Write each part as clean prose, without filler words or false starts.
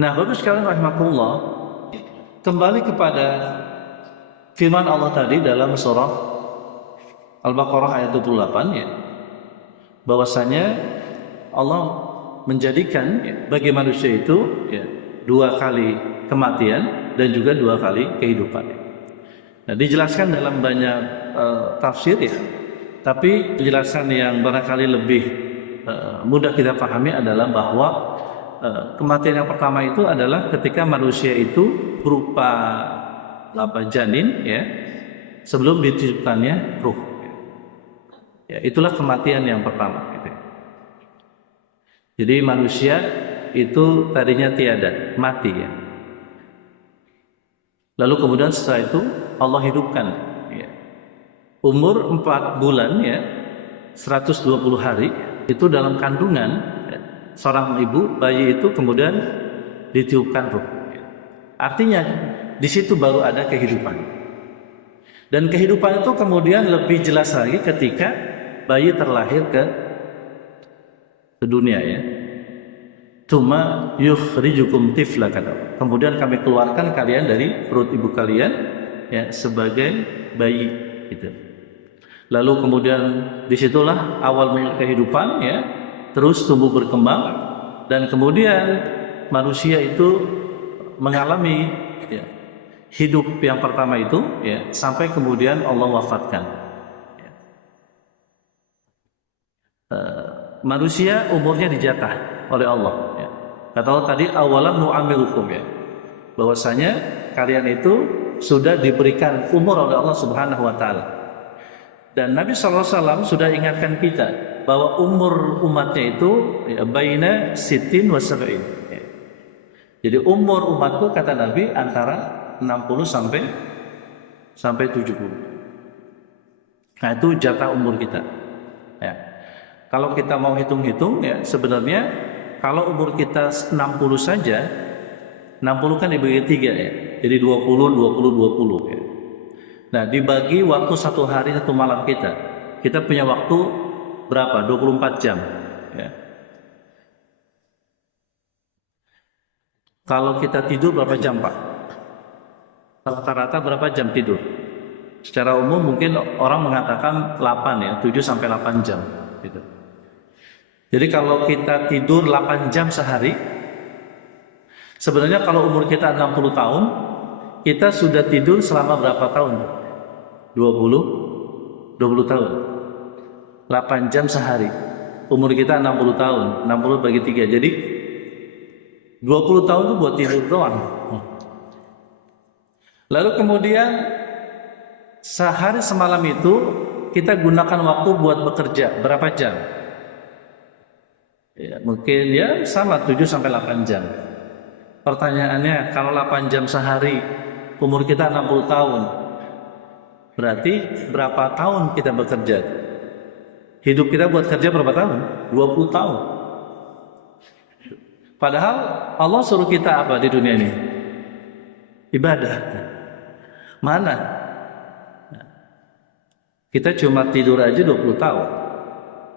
Nah, Bapak sekalian rahimakumullah, kembali kepada firman Allah tadi dalam surah Al-Baqarah ayat 28 ya, bahwasanya Allah menjadikan bagi manusia itu dua kali kematian dan juga dua kali kehidupan. Nah, dijelaskan dalam banyak tafsir ya, tapi penjelasan yang barangkali lebih mudah kita pahami adalah bahwa kematian yang pertama itu adalah ketika manusia itu berupa janin ya, sebelum ditiupkannya ruh. Ya, itulah kematian yang pertama gitu. Jadi manusia itu tadinya tiada, mati ya. Lalu kemudian setelah itu Allah hidupkan ya. Umur 4 bulan ya, 120 hari itu dalam kandungan ya, seorang ibu, bayi itu kemudian ditiupkan ruh. Artinya di situ baru ada kehidupan. Dan kehidupan itu kemudian lebih jelas lagi ketika bayi terlahir ke dunia ya. Cuma yukhrijukum tifla kata. Kemudian kami keluarkan kalian dari perut ibu kalian ya sebagai bayi gitu. Lalu kemudian disitulah awal mula kehidupan ya, terus tumbuh berkembang dan kemudian manusia itu mengalami ya, hidup yang pertama itu ya, sampai kemudian Allah wafatkan ya. Manusia umurnya dijatah oleh Allah ya. Kata Allah tadi awalam nu'amirukum ya, bahwasanya kalian itu sudah diberikan umur oleh Allah Subhanahu wa taala. Dan Nabi SAW sudah ingatkan kita bahwa umur umatnya itu ya, baina sitin wa sab'in ya. Jadi umur umatku kata Nabi antara 60 sampai 70. Nah, itu jatah umur kita ya. Kalau kita mau hitung-hitung ya, sebenarnya kalau umur kita 60 saja, 60 kan dibagi 3 ya. Jadi 20 ya. Nah, dibagi waktu satu hari satu malam kita punya waktu berapa? 24 jam ya. Kalau kita tidur berapa jam Pak? Rata-rata berapa jam tidur? Secara umum mungkin orang mengatakan 8 ya, 7 sampai 8 jam gitu. Jadi kalau kita tidur 8 jam sehari, sebenarnya kalau umur kita 60 tahun, kita sudah tidur selama berapa tahun? 20 tahun. 8 jam sehari. Umur kita 60 tahun, 60 bagi 3. Jadi 20 tahun itu buat tidur doang. Lalu kemudian sehari semalam itu kita gunakan waktu buat bekerja berapa jam? Ya, mungkin ya sama 7 sampai 8 jam. Pertanyaannya, kalau 8 jam sehari, umur kita 60 tahun, berarti berapa tahun kita bekerja? Hidup kita buat kerja berapa tahun? 20 tahun. Padahal Allah suruh kita apa di dunia ini? Ibadah. Mana? Kita cuma tidur aja 20 tahun.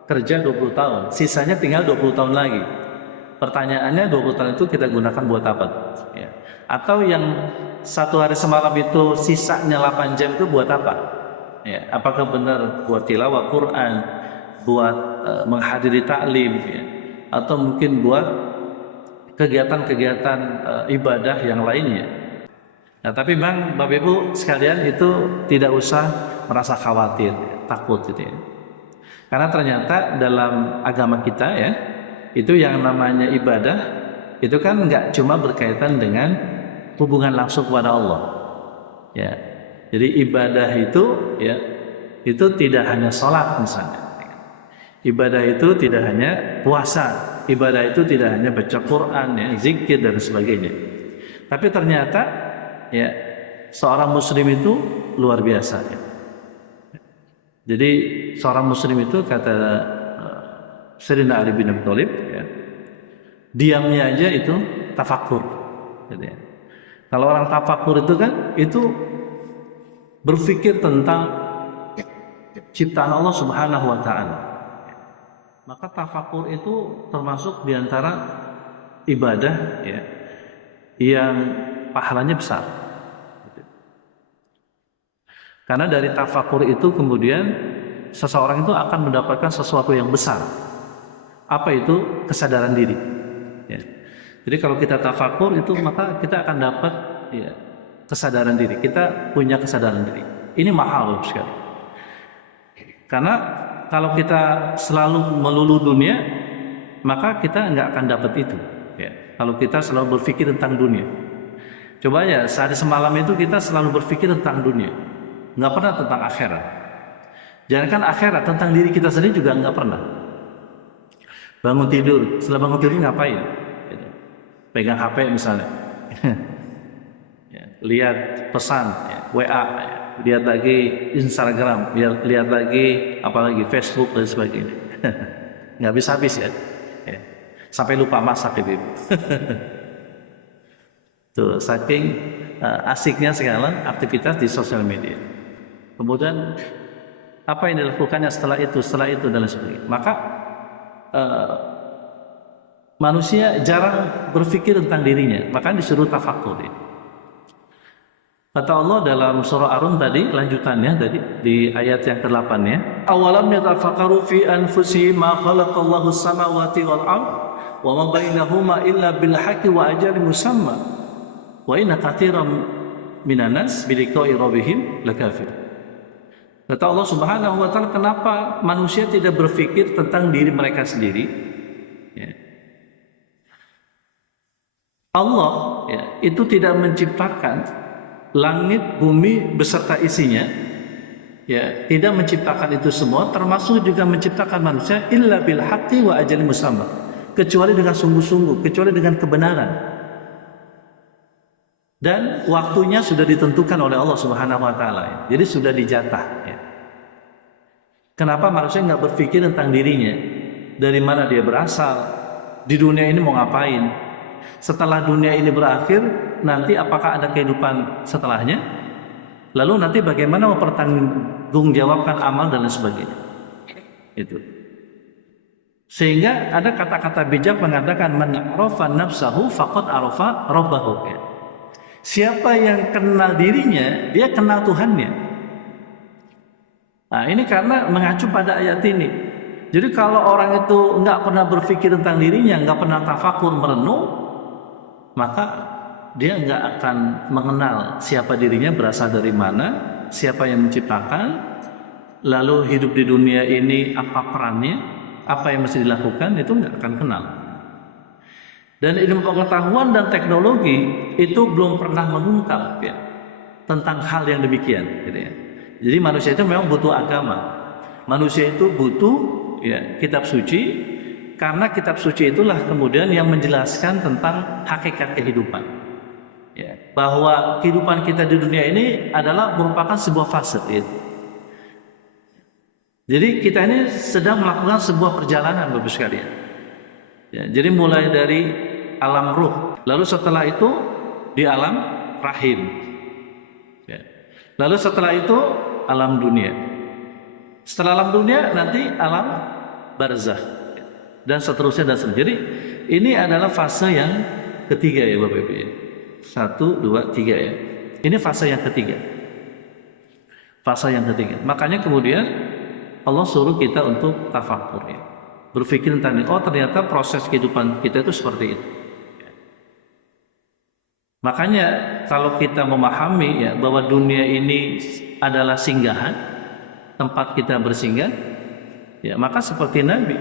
Kerja 20 tahun, sisanya tinggal 20 tahun lagi. Pertanyaannya 20 tahun itu kita gunakan buat apa? Ya. Atau yang satu hari semalam itu sisanya 8 jam itu buat apa? Ya. Apakah benar buat tilawah Quran, buat menghadiri taklim, ya. Atau mungkin buat kegiatan-kegiatan ibadah yang lainnya? Nah, tapi Bang, Bapak Ibu sekalian itu tidak usah merasa khawatir, takut gitu ya. Karena ternyata dalam agama kita ya, itu yang namanya ibadah itu kan nggak cuma berkaitan dengan hubungan langsung kepada Allah. Ya. Jadi ibadah itu ya, itu tidak hanya sholat misalnya. Ibadah itu tidak hanya puasa, ibadah itu tidak hanya baca Quran ya, zikir dan sebagainya. Tapi ternyata ya, seorang muslim itu luar biasa ya. Jadi seorang muslim itu kata Sayyidina Ali bin Abi Thalib ya, diamnya aja itu tafakur gitu ya. Kalau orang tafakur itu kan itu berpikir tentang ciptaan Allah Subhanahu wa taala. Maka tafakur itu termasuk diantara ibadah ya, yang pahalanya besar. Karena dari tafakur itu kemudian seseorang itu akan mendapatkan sesuatu yang besar. Apa itu? Kesadaran diri. Ya. Jadi kalau kita tafakur itu maka kita akan dapat ya, kesadaran diri. Kita punya kesadaran diri. Ini mahal sekali. Karena kalau kita selalu melulu dunia, maka kita nggak akan dapat itu. Ya. Kalau kita selalu berpikir tentang dunia, coba ya sehari semalam itu kita selalu berpikir tentang dunia, nggak pernah tentang akhirat. Jangankan akhirat, tentang diri kita sendiri juga nggak pernah. Bangun tidur, setelah bangun tidur ngapain? Gitu. Pegang HP misalnya, ya, lihat pesan, ya, WA, ya, lihat lagi Instagram, lihat lagi apalagi Facebook dan sebagainya. Nggak habis-habis ya. Sampai lupa masak gitu. Tuh, saking asiknya sekarang aktivitas di sosial media. Kemudian apa yang dilakukannya setelah itu dan sebagainya. Maka manusia jarang berpikir tentang dirinya, maka disuruh tafakur. Kata Allah dalam surah Ar-Rum tadi, lanjutannya tadi di ayat yang ke-8 ya. Awalam yatafakkaru fi anfusihim ma khalaqallahu samawati wal ardh wa ma bainahuma illa bil haqqi wa ajalin musamma wa inna katsiran minan nas bi liqa'i rabbihim lakafir. Kata Allah Subhanahu wa taala, kenapa manusia tidak berpikir tentang diri mereka sendiri? Ya. Allah ya, itu tidak menciptakan langit, bumi beserta isinya. Ya, tidak menciptakan itu semua, termasuk juga menciptakan manusia illa bil haqqi wa ajalin musamma, kecuali dengan sungguh-sungguh, kecuali dengan kebenaran. Dan waktunya sudah ditentukan oleh Allah Subhanahu wa taala. Jadi sudah dijatah ya. Kenapa manusia nggak berpikir tentang dirinya? Dari mana dia berasal? Di dunia ini mau ngapain? Setelah dunia ini berakhir, nanti apakah ada kehidupan setelahnya? Lalu nanti bagaimana mempertanggungjawabkan amal dan lain sebagainya. Itu. Sehingga ada kata-kata bijak mengatakan man arafa nafsahu faqad arafa rabbahu. Siapa yang kenal dirinya, dia kenal Tuhannya. Nah, ini karena mengacu pada ayat ini. Jadi kalau orang itu nggak pernah berpikir tentang dirinya, nggak pernah tafakur merenung, maka dia nggak akan mengenal siapa dirinya, berasal dari mana, siapa yang menciptakan, lalu hidup di dunia ini apa perannya, apa yang mesti dilakukan, itu nggak akan kenal. Dan ilmu pengetahuan dan teknologi itu belum pernah mengungkap ya, tentang hal yang demikian. Gitu ya. Jadi manusia itu memang butuh agama. Manusia itu butuh ya, kitab suci, karena kitab suci itulah kemudian yang menjelaskan tentang hakikat kehidupan. Ya, bahwa kehidupan kita di dunia ini adalah merupakan sebuah fase. Gitu. Jadi kita ini sedang melakukan sebuah perjalanan, Bapak sekalian. Ya, jadi mulai dari alam ruh, lalu setelah itu di alam rahim, ya. Lalu setelah itu alam dunia, setelah alam dunia nanti alam barzakh, dan seterusnya dan seterusnya. Jadi ini adalah fase yang ketiga ya Bapak Ibu ya. 1, 2, 3 ya. Ini fase yang ketiga. Fase yang ketiga. Makanya kemudian Allah suruh kita untuk tafakur ya. Berpikir tentang oh ternyata proses kehidupan kita itu seperti itu. Makanya kalau kita memahami ya bahwa dunia ini adalah singgahan, tempat kita bersinggah, ya maka seperti Nabi.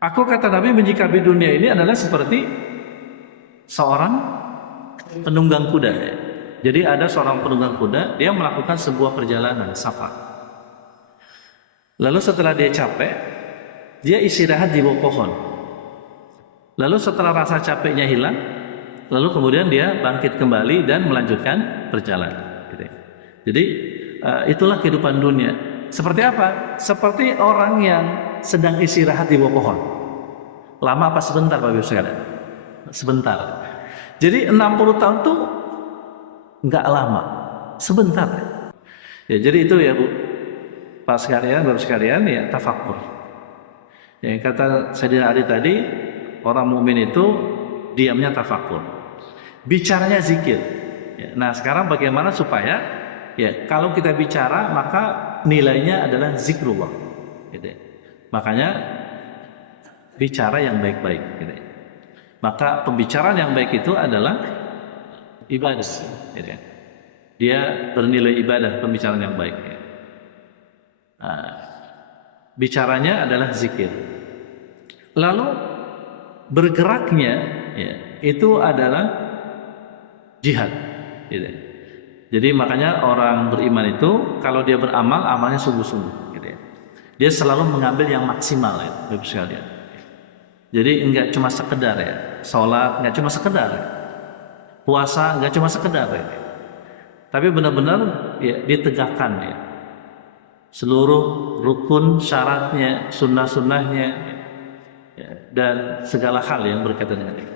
Aku kata Nabi menyikapi dunia ini adalah seperti seorang penunggang kuda. Ya. Jadi ada seorang penunggang kuda, dia melakukan sebuah perjalanan safar. Lalu setelah dia capek, dia istirahat di bawah pohon. Lalu setelah rasa capeknya hilang, lalu kemudian dia bangkit kembali dan melanjutkan perjalanan. Jadi itulah kehidupan dunia. Seperti apa? Seperti orang yang sedang istirahat di bawah pohon. Lama apa sebentar Bapak Ibu sekalian? Sebentar. Jadi 60 tahun itu nggak lama, sebentar. Ya, jadi itu ya Bu, Pak sekalian, Bapak sekalian ya tafakur. Ya, kata Sayyidina Ali tadi, orang mukmin itu diamnya tafakur. bicaranya zikir. Ya, nah sekarang bagaimana supaya ya kalau kita bicara maka nilainya adalah zikrullah. Gitu ya. Makanya bicara yang baik-baik. Gitu ya. Maka pembicaraan yang baik itu adalah ibadah. Gitu ya. Dia bernilai ibadah pembicaraan yang baik. Ya. Nah, bicaranya adalah zikir. Lalu bergeraknya ya, itu adalah jihad. Gitu. Jadi makanya orang beriman itu kalau dia beramal, amalnya sungguh-sungguh. Gitu ya. Dia selalu mengambil yang maksimal ya, Bapak sekalian. Jadi enggak cuma sekedar ya, sholat enggak cuma sekedar, ya. Puasa enggak cuma sekedar ya. Tapi benar-benar ya ditegakkan ya. Seluruh rukun syaratnya, sunnah-sunnahnya ya, dan segala hal yang berkaitan dengan itu.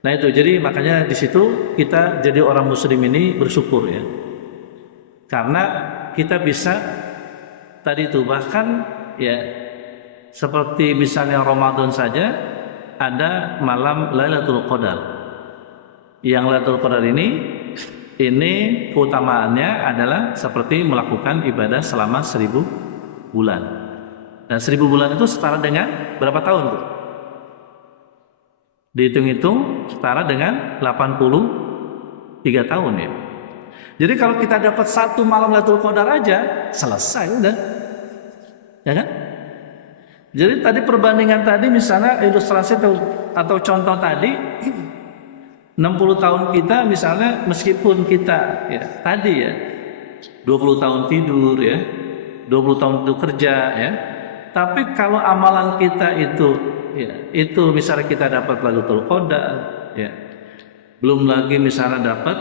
Nah itu, jadi makanya di situ kita jadi orang muslim ini bersyukur ya, karena kita bisa tadi itu bahkan ya seperti misalnya Ramadan saja ada malam Lailatul Qadar. Yang Lailatul Qadar ini keutamaannya adalah seperti melakukan ibadah selama 1000 bulan. Dan 1000 bulan itu setara dengan berapa tahun tuh? Dihitung-hitung setara dengan 83 tahun ya. Jadi kalau kita dapat satu malam Lailatul Qadar aja selesai udah. Ya kan? Jadi tadi perbandingan tadi misalnya ilustrasi atau contoh tadi 60 tahun kita misalnya meskipun kita ya tadi ya 20 tahun tidur ya 20 tahun itu kerja ya, tapi kalau amalan kita itu ya itu misalnya kita dapat Lailatul Qadar ya, belum lagi misalnya dapat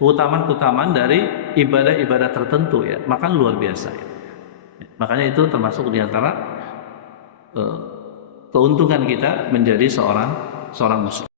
keutamaan dari ibadah-ibadah tertentu ya, maka luar biasa ya. Makanya itu termasuk di antara keuntungan kita menjadi seorang muslim.